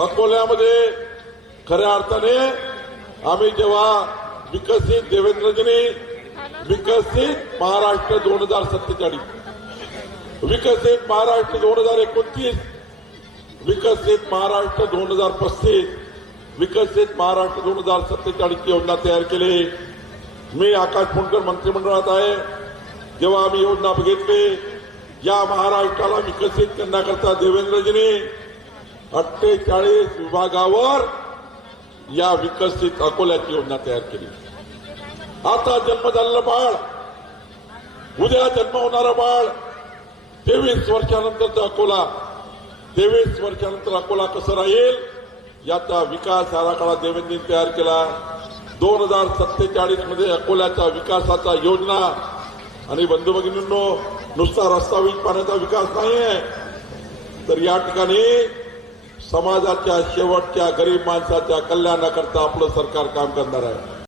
अकोल्यामध्ये खऱ्या अर्थाने आम्ही जेव्हा विकसित देवेंद्रजींनी विकसित महाराष्ट्र 2047, विकसित महाराष्ट्र 2029, विकसित महाराष्ट्र 2035, विकसित महाराष्ट्र 2047 योजना तयार केली। मी आकाश फुंडकर मंत्रिमंडळात आहे। जेव्हा आम्ही योजना बघितली, या महाराष्ट्राला विकसित करण्याकरता देवेंद्रजींनी 48 विभागावर या विकसित अकोल्याची योजना तयार केली। आता जन्म झालेलं बाळ, उद्या जन्म होणारं बाळ, 23 वर्षानंतरचा अकोला, 23 वर्षानंतर अकोला कसं राहील याचा विकास आराखडा देवेंद्रजींनी तयार केला। 2047 मध्ये अकोल्याच्या विकासाचा योजना आणि बंधू भगिनींनो, नुसता रस्ता वीज पाण्याचा विकास नाही आहे, तर या ठिकाणी समाजाच्या शेवटच्या गरीब माणसाच्या कल्याणाकरता आपलं सरकार काम करणार आहे।